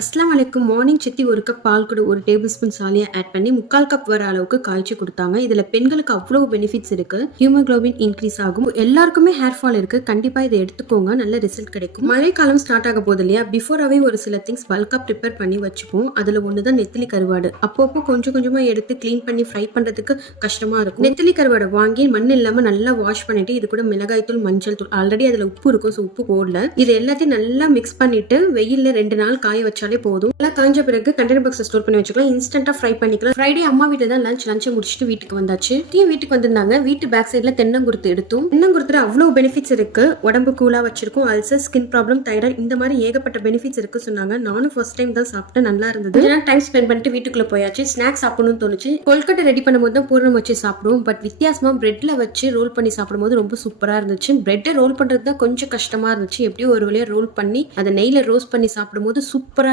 அஸ்லாம் வலைக்கும். மார்னிங் சித்தி ஒரு கப் பால் கூட ஒரு டேபிள் ஸ்பூன் சாலியா ஆட் பண்ணி 3/4 கப் வர அளவுக்கு காய்ச்சி கொடுத்தாங்க. இதுல பெண்களுக்கு அவ்வளவு பெனிஃபிட்ஸ் இருக்கு. ஹியூமோகுளோபின் இன்க்ரீஸ் ஆகும். எல்லாருக்குமே ஹேர் ஃபால் இருக்கு. கண்டிப்பா இதை எடுத்துக்கோங்க, நல்ல ரிசல்ட் கிடைக்கும். மழைக்காலம் ஸ்டார்ட் ஆக போகுது இல்லையா? பிஃபோராவே ஒரு சில திங்ஸ் பல்கா ப்ரிப்பேர் பண்ணி வச்சுப்போம். அதுல ஒண்ணுதான் நெத்திலி கருவாடு. அப்பப்போ கொஞ்சம் கொஞ்சமா எடுத்து கிளீன் பண்ணி ஃப்ரை பண்றதுக்கு கஷ்டமா இருக்கும். நெத்திலி கருவாடை வாங்கி மண் இல்லாம நல்லா வாஷ் பண்ணிட்டு இது கூட மிளகாய் தூள், மஞ்சள் தூள், ஆல்ரெடி அதுல உப்பு இருக்கும், உப்பு போடல. இது எல்லாத்தையும் நல்லா மிக்ஸ் பண்ணிட்டு வெயில்ல 2 நாள் காய வச்சு போதும். எல்லாம் காஞ்ச பிறகு கண்டெய்னர் பாக்ஸ்ல ஸ்டோர் பண்ணி வச்சுக்கலாம். இன்ஸ்டன்ட்டா ஃப்ரை பண்ணிக்கலாம். ஃப்ரைடே அம்மா வீட்டுல தான் லஞ்ச் முடிச்சுட்டு வீட்டுக்கு வந்தாச்சு. வீட்டுக்கு வந்திருந்தாங்க. வீட்டு பேக் சைடுல தென்னங்குருத்து எடுத்தோம். தென்னங்குருத்துல அவ்வளவு பெனிஃபிட்ஸ் இருக்கு. உடம்பு கூலா வச்சிருக்கும். அல்சர், ஸ்கின் ப்ராப்ளம், தைராய்டு, இந்த மாதிரி ஏகப்பட்ட பெனிஃபிட்ஸ் இருக்கு சொன்னாங்க. நானும் ஃபர்ஸ்ட் டைம் தான் சாப்பிட்டேன், நல்லா இருந்தது. டைம் ஸ்பெண்ட் பண்ணிட்டு வீட்டுக்குள்ள போயாச்சு. ஸ்நாக்ஸ் சாப்பிடணும்னு தோணுச்சு. கொல்கட்டை ரெடி பண்ணும்போது தான் பூரணம் வச்சு சாப்பிடுவோம். பட் வித்தியாசமா பிரெட்ல வச்சு ரோல் பண்ணி சாப்பிடும்போது ரொம்ப சூப்பரா இருந்துச்சு. பிரெட்டை ரோல் பண்றது தான் கொஞ்சம் கஷ்டமா இருந்துச்சு. எப்படியும் ஒரு வழியா ரோல் பண்ணி அதை நெய்ல ரோஸ்ட் பண்ணி சாப்பிடும்போது சூப்பரா